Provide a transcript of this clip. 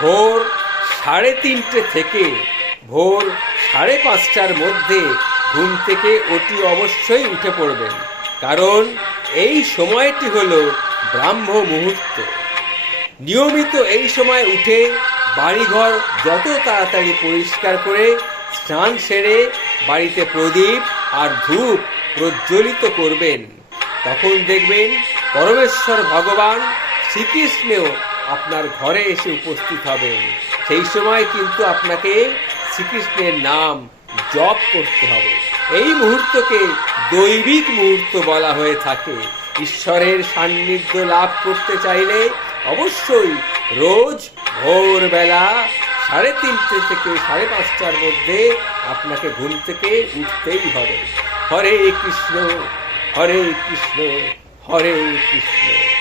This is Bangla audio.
ভোর সাড়ে তিনটে থেকে ভোর সাড়ে পাঁচটার মধ্যে ঘুম থেকে অতি অবশ্যই উঠে পড়বেন। কারণ এই সময়টি হলো ব্রাহ্ম মুহূর্ত। নিয়মিত এই সময় উঠে বাড়িঘর যত তাড়াতাড়ি পরিষ্কার করে, স্নান সেরে বাড়িতে প্রদীপ আর ধূপ প্রজ্বলিত করবেন। তখন দেখবেন পরমেশ্বর ভগবান শ্রীকৃষ্ণেও আপনার ঘরে এসে উপস্থিত হবেন সেই সময় কিন্তু আপনাকে শ্রীকৃষ্ণের নাম জপ করতে হবে। এই মুহূর্তকে দৈবিক মুহূর্ত বলা হয়ে থাকে। ঈশ্বরের সান্নিধ্য লাভ করতে চাইলে অবশ্যই রোজ ভোরবেলা সাড়ে তিনটে থেকে সাড়ে পাঁচটার মধ্যে আপনাকে ঘুম থেকে উঠতেই হবে। হরে কৃষ্ণ হরে কৃষ্ণ হরে কৃষ্ণ।